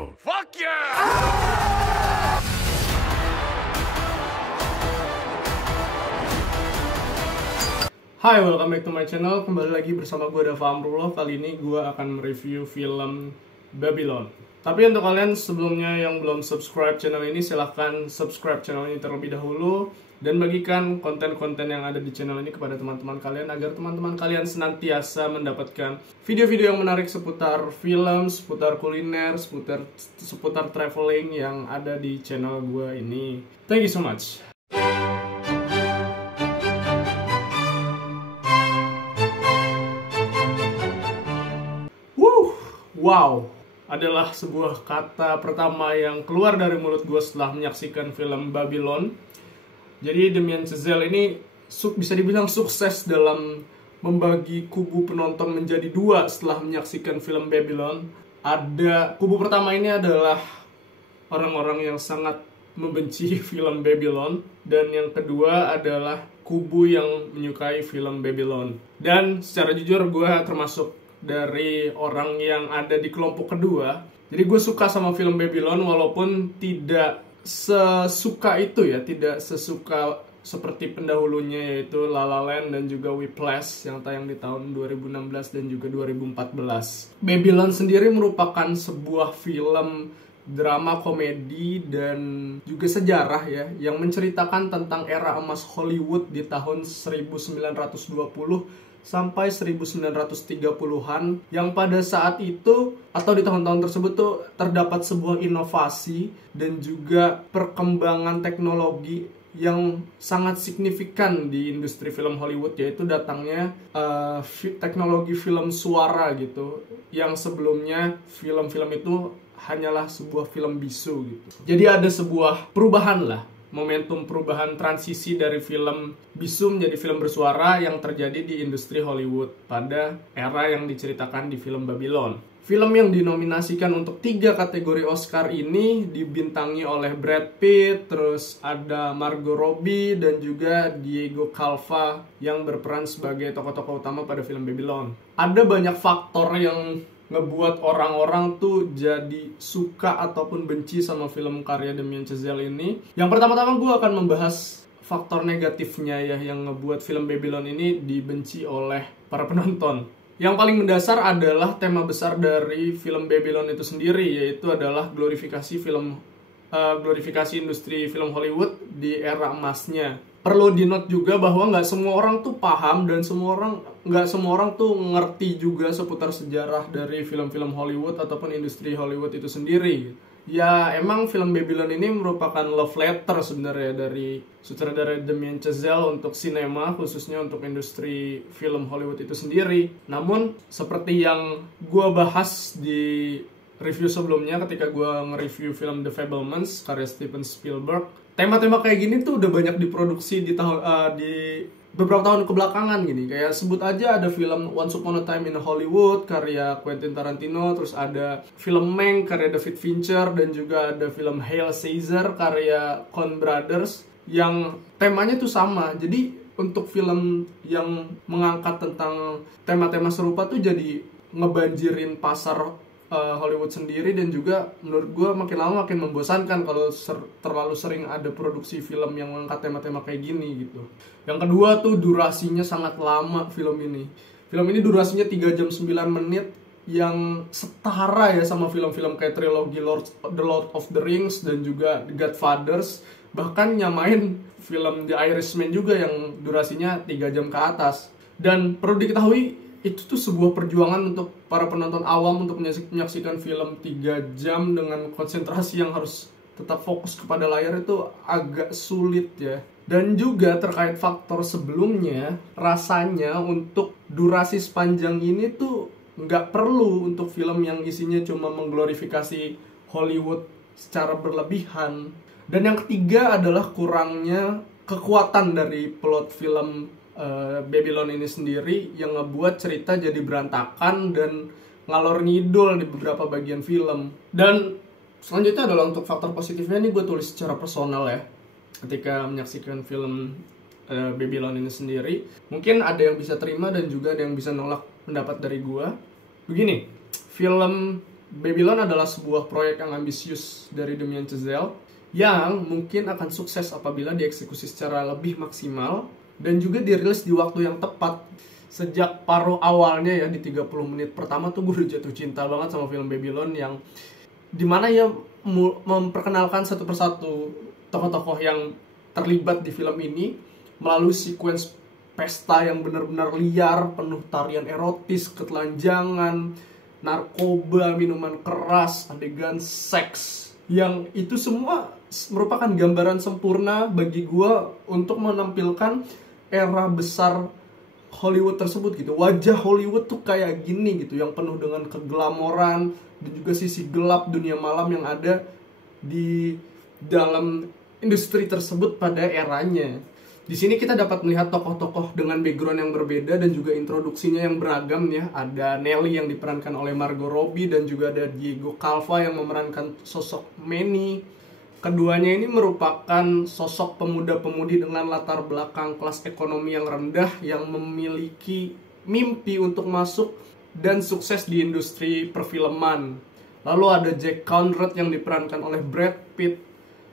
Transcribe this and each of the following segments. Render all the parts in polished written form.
Fuck yeah! Hai, welcome back to my channel. Kembali lagi bersama gue Dava Amrullah. Kali ini gue akan mereview film Babylon. Tapi untuk kalian sebelumnya yang belum subscribe channel ini, silahkan subscribe channel ini terlebih dahulu dan bagikan konten-konten yang ada di channel ini kepada teman-teman kalian agar teman-teman kalian senantiasa mendapatkan video-video yang menarik seputar film, seputar kuliner, seputar traveling yang ada di channel gue ini. Thank you so much. Wow, adalah sebuah kata pertama yang keluar dari mulut gue setelah menyaksikan film Babylon. Jadi Damien Chazelle ini bisa dibilang sukses dalam membagi kubu penonton menjadi dua setelah menyaksikan film Babylon. Ada kubu pertama ini adalah orang-orang yang sangat membenci film Babylon, dan yang kedua adalah kubu yang menyukai film Babylon. Dan secara jujur gue termasuk dari orang yang ada di kelompok kedua. Jadi gue suka sama film Babylon walaupun tidak sesuka itu ya, tidak sesuka seperti pendahulunya yaitu La La Land dan juga Whiplash yang tayang di tahun 2016 dan juga 2014. Babylon sendiri merupakan sebuah film drama komedi dan juga sejarah ya, yang menceritakan tentang era emas Hollywood di tahun 1920 sampai 1930-an, yang pada saat itu atau di tahun-tahun tersebut tuh terdapat sebuah inovasi dan juga perkembangan teknologi yang sangat signifikan di industri film Hollywood, yaitu datangnya teknologi film suara gitu, yang sebelumnya film-film itu hanyalah sebuah film bisu gitu. Jadi ada sebuah perubahan lah, momentum perubahan transisi dari film bisu menjadi film bersuara yang terjadi di industri Hollywood pada era yang diceritakan di film Babylon. Film yang dinominasikan untuk 3 kategori Oscar ini dibintangi oleh Brad Pitt, terus ada Margot Robbie dan juga Diego Calva yang berperan sebagai tokoh-tokoh utama pada film Babylon. Ada banyak faktor yang ngebuat orang-orang tuh jadi suka ataupun benci sama film karya Damien Chazelle ini. Yang pertama-tama gue akan membahas faktor negatifnya ya, yang ngebuat film Babylon ini dibenci oleh para penonton. Yang paling mendasar adalah tema besar dari film Babylon itu sendiri, yaitu adalah glorifikasi industri film Hollywood di era emasnya. Perlu di-note juga bahwa nggak semua orang tuh paham dan nggak semua orang tuh ngerti juga seputar sejarah dari film-film Hollywood ataupun industri Hollywood itu sendiri. Ya emang film Babylon ini merupakan love letter sebenarnya dari sutradara Damien Chazelle untuk sinema, khususnya untuk industri film Hollywood itu sendiri. Namun seperti yang gue bahas di review sebelumnya ketika gue nge-review film The Fabelmans karya Steven Spielberg, tema-tema kayak gini tuh udah banyak diproduksi di beberapa tahun kebelakangan gini. Kayak sebut aja ada film Once Upon a Time in Hollywood karya Quentin Tarantino, terus ada film Mank karya David Fincher, dan juga ada film Hail Caesar karya Coen Brothers yang temanya tuh sama. Jadi untuk film yang mengangkat tentang tema-tema serupa tuh jadi ngebanjirin pasar Hollywood sendiri, dan juga menurut gue makin lama makin membosankan kalau terlalu sering ada produksi film yang mengangkat tema-tema kayak gini gitu. Yang kedua tuh durasinya sangat lama film ini. Film ini durasinya 3 jam 9 menit yang setara ya sama film-film kayak trilogi The Lord of the Rings dan juga The Godfathers. Bahkan nyamain film The Irishman juga yang durasinya 3 jam ke atas. Dan perlu diketahui itu tuh sebuah perjuangan untuk para penonton awam untuk menyaksikan film 3 jam dengan konsentrasi yang harus tetap fokus kepada layar, itu agak sulit ya. Dan juga terkait faktor sebelumnya, rasanya untuk durasi sepanjang ini tuh nggak perlu untuk film yang isinya cuma mengglorifikasi Hollywood secara berlebihan. Dan yang ketiga adalah kurangnya kekuatan dari plot film Babylon ini sendiri yang ngebuat cerita jadi berantakan dan ngalor ngidul di beberapa bagian film. Dan selanjutnya adalah untuk faktor positifnya, ini gue tulis secara personal ya. Ketika menyaksikan film Babylon ini sendiri, mungkin ada yang bisa terima dan juga ada yang bisa nolak pendapat dari gue. Begini, film Babylon adalah sebuah proyek yang ambisius dari Damien Chazelle yang mungkin akan sukses apabila dieksekusi secara lebih maksimal dan juga dirilis di waktu yang tepat. Sejak paruh awalnya ya, di 30 menit pertama tuh gue udah jatuh cinta banget sama film Babylon, yang dimana ya memperkenalkan satu persatu tokoh-tokoh yang terlibat di film ini melalui sequence pesta yang benar-benar liar, penuh tarian erotis, ketelanjangan, narkoba, minuman keras, adegan seks, yang itu semua merupakan gambaran sempurna bagi gue untuk menampilkan era besar Hollywood tersebut gitu. Wajah Hollywood tuh kayak gini gitu, yang penuh dengan keglamoran dan juga sisi gelap dunia malam yang ada di dalam industri tersebut pada eranya. Di sini kita dapat melihat tokoh-tokoh dengan background yang berbeda dan juga introduksinya yang beragam ya. Ada Nelly yang diperankan oleh Margot Robbie dan juga ada Diego Calva yang memerankan sosok Manny. Keduanya ini merupakan sosok pemuda-pemudi dengan latar belakang kelas ekonomi yang rendah yang memiliki mimpi untuk masuk dan sukses di industri perfilman. Lalu ada Jack Conrad yang diperankan oleh Brad Pitt,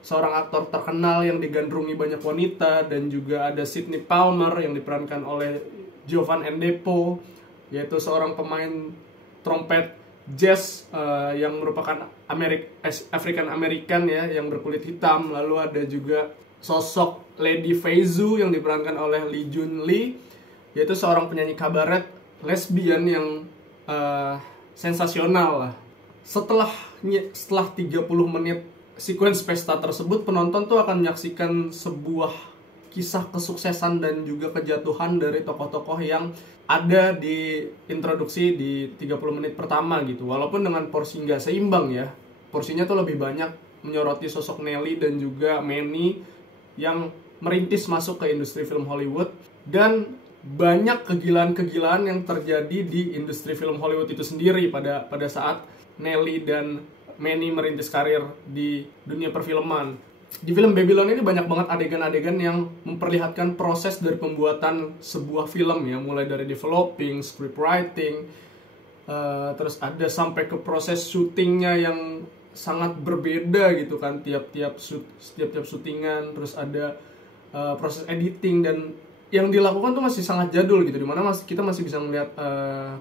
seorang aktor terkenal yang digandrungi banyak wanita, dan juga ada Sydney Palmer yang diperankan oleh Jovan Endepo, yaitu seorang pemain trompet jazz yang merupakan African American ya, yang berkulit hitam. Lalu ada juga sosok Lady Feizu yang diperankan oleh Lee Jun Lee, yaitu seorang penyanyi kabaret lesbian yang sensasional lah. Setelah 30 menit sequence pesta tersebut, penonton tuh akan menyaksikan sebuah kisah kesuksesan dan juga kejatuhan dari tokoh-tokoh yang ada di introduksi di 30 menit pertama gitu. Walaupun dengan porsi nggak seimbang ya, porsinya tuh lebih banyak menyoroti sosok Nelly dan juga Manny yang merintis masuk ke industri film Hollywood, dan banyak kegilaan-kegilaan yang terjadi di industri film Hollywood itu sendiri pada saat Nelly dan Manny merintis karir di dunia perfilman. Di film Babylon ini banyak banget adegan-adegan yang memperlihatkan proses dari pembuatan sebuah film ya, mulai dari developing, script writing, terus ada sampai ke proses syutingnya yang sangat berbeda gitu kan, tiap syutingan, terus ada proses editing, dan yang dilakukan tuh masih sangat jadul gitu, dimana kita masih bisa melihat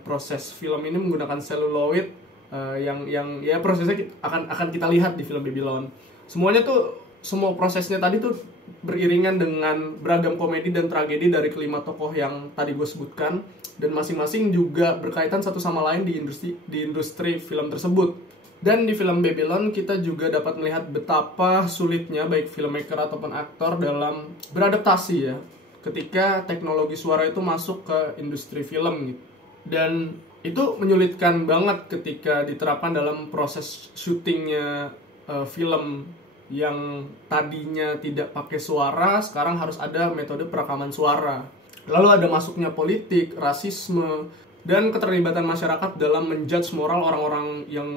proses film ini menggunakan celluloid yang ya prosesnya akan kita lihat di film Babylon. Semua prosesnya tadi tuh beriringan dengan beragam komedi dan tragedi dari kelima tokoh yang tadi gue sebutkan, dan masing-masing juga berkaitan satu sama lain di industri film tersebut. Dan di film Babylon kita juga dapat melihat betapa sulitnya baik filmmaker ataupun aktor dalam beradaptasi ya, ketika teknologi suara itu masuk ke industri film gitu. Dan itu menyulitkan banget ketika diterapkan dalam proses syutingnya film yang tadinya tidak pakai suara, sekarang harus ada metode perekaman suara. Lalu ada masuknya politik, rasisme, dan keterlibatan masyarakat dalam menjudge moral orang-orang yang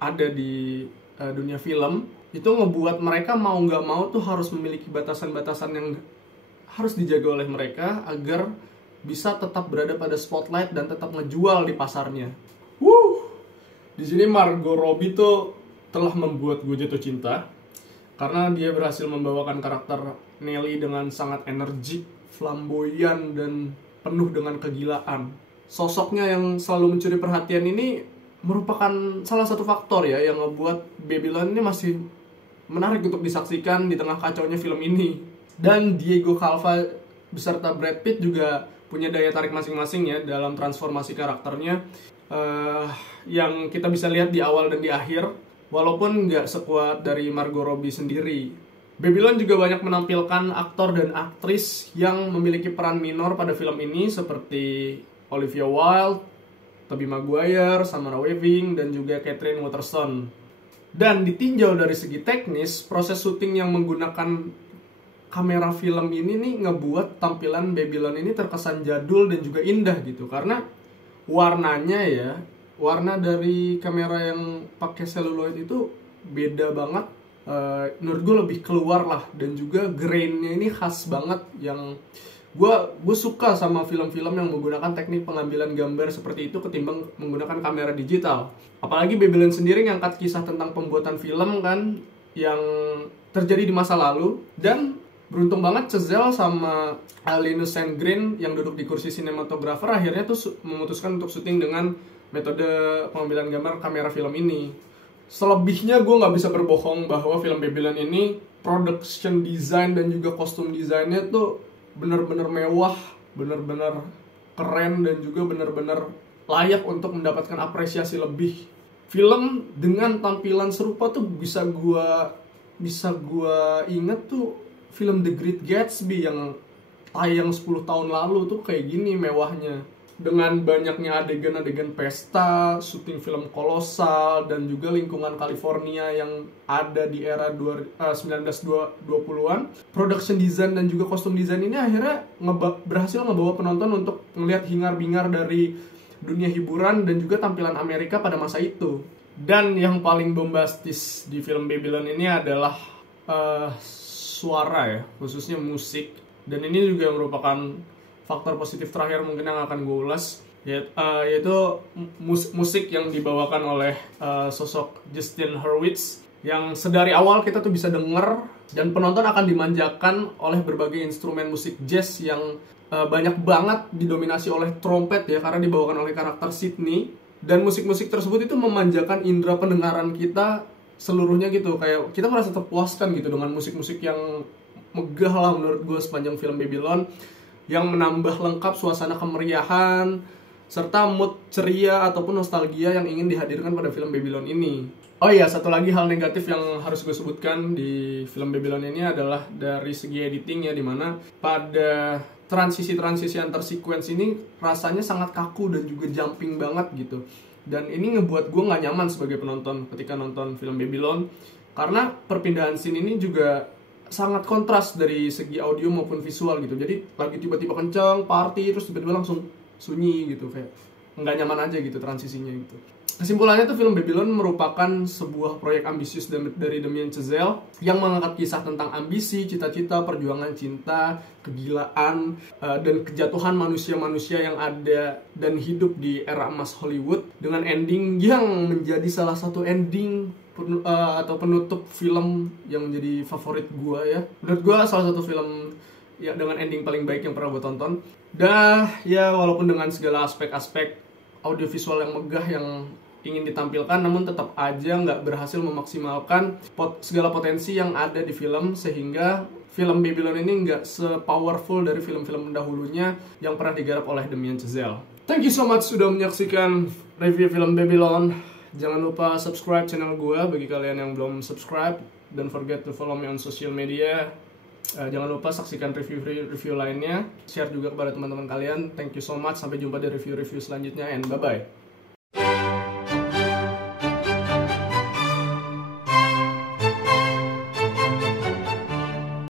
ada di dunia film. Itu ngebuat mereka mau nggak mau tuh harus memiliki batasan-batasan yang harus dijaga oleh mereka agar bisa tetap berada pada spotlight dan tetap ngejual di pasarnya. Di sini Margot Robbie tuh telah membuat gue jatuh cinta, karena dia berhasil membawakan karakter Nelly dengan sangat energik, flamboyan, dan penuh dengan kegilaan. Sosoknya yang selalu mencuri perhatian ini merupakan salah satu faktor ya yang ngebuat Babylon ini masih menarik untuk disaksikan di tengah kacaunya film ini. Dan Diego Calva beserta Brad Pitt juga punya daya tarik masing-masing ya dalam transformasi karakternya, yang kita bisa lihat di awal dan di akhir, walaupun nggak sekuat dari Margot Robbie sendiri. Babylon juga banyak menampilkan aktor dan aktris yang memiliki peran minor pada film ini, seperti Olivia Wilde, Tobey Maguire, Samara Weaving, dan juga Catherine Waterston. Dan ditinjau dari segi teknis, proses syuting yang menggunakan kamera film ini nih ngebuat tampilan Babylon ini terkesan jadul dan juga indah gitu, karena warnanya ya, warna dari kamera yang pakai celluloid itu beda banget. Menurut gue lebih keluar lah, dan juga grainnya ini khas banget yang gue suka sama film-film yang menggunakan teknik pengambilan gambar seperti itu ketimbang menggunakan kamera digital. Apalagi Babylon sendiri ngangkat kisah tentang pembuatan film kan yang terjadi di masa lalu, dan beruntung banget Chazelle sama Linus Sandgren yang duduk di kursi sinematografer akhirnya tuh memutuskan untuk syuting dengan metode pengambilan gambar kamera film ini. Selebihnya gue nggak bisa berbohong bahwa film Babylon ini production design dan juga kostum desainnya tuh bener-bener mewah, bener-bener keren, dan juga bener-bener layak untuk mendapatkan apresiasi lebih. Film dengan tampilan serupa tuh bisa gua inget tuh film The Great Gatsby yang tayang 10 tahun lalu tuh kayak gini mewahnya. Dengan banyaknya adegan-adegan pesta, syuting film kolosal, dan juga lingkungan California yang ada di era 1920-an. Production design dan juga kostum desain ini akhirnya berhasil ngebawa penonton untuk ngelihat hingar-bingar dari dunia hiburan dan juga tampilan Amerika pada masa itu. Dan yang paling bombastis di film Babylon ini adalah suara ya, khususnya musik. Dan ini juga merupakan faktor positif terakhir mungkin yang akan gue ulas, yaitu musik yang dibawakan oleh sosok Justin Hurwitz, yang sedari awal kita tuh bisa denger dan penonton akan dimanjakan oleh berbagai instrumen musik jazz yang banyak banget didominasi oleh trompet ya, karena dibawakan oleh karakter Sydney. Dan musik-musik tersebut itu memanjakan indera pendengaran kita seluruhnya gitu, kayak kita merasa terpuaskan gitu dengan musik-musik yang megah lah menurut gue sepanjang film Babylon, yang menambah lengkap suasana kemeriahan serta mood ceria ataupun nostalgia yang ingin dihadirkan pada film Babylon ini. Oh iya, satu lagi hal negatif yang harus gue sebutkan di film Babylon ini adalah dari segi editing ya, dimana pada transisi-transisi antar sequence ini rasanya sangat kaku dan juga jumping banget gitu. Dan ini ngebuat gue gak nyaman sebagai penonton ketika nonton film Babylon, karena perpindahan scene ini juga sangat kontras dari segi audio maupun visual gitu. Jadi lagi tiba-tiba kenceng, party, terus tiba-tiba langsung sunyi gitu, kayak nggak nyaman aja gitu transisinya gitu. Kesimpulannya tuh film Babylon merupakan sebuah proyek ambisius dari Damien Chazelle yang mengangkat kisah tentang ambisi, cita-cita, perjuangan cinta, kegilaan, dan kejatuhan manusia-manusia yang ada dan hidup di era emas Hollywood, dengan ending yang menjadi salah satu ending atau penutup film yang menjadi favorit gue ya. Menurut gue salah satu film ya dengan ending paling baik yang pernah gue tonton. Ya walaupun dengan segala aspek-aspek audiovisual yang megah yang ingin ditampilkan, namun tetap aja nggak berhasil memaksimalkan segala potensi yang ada di film, sehingga film Babylon ini nggak se-powerful dari film-film pendahulunya yang pernah digarap oleh Damien Chazelle. Thank you so much sudah menyaksikan review film Babylon. Jangan lupa subscribe channel gue bagi kalian yang belum subscribe. Don't forget to follow me on social media. Jangan lupa saksikan review lainnya. Share juga kepada teman-teman kalian. Thank you so much. Sampai jumpa di review-review selanjutnya, and bye-bye.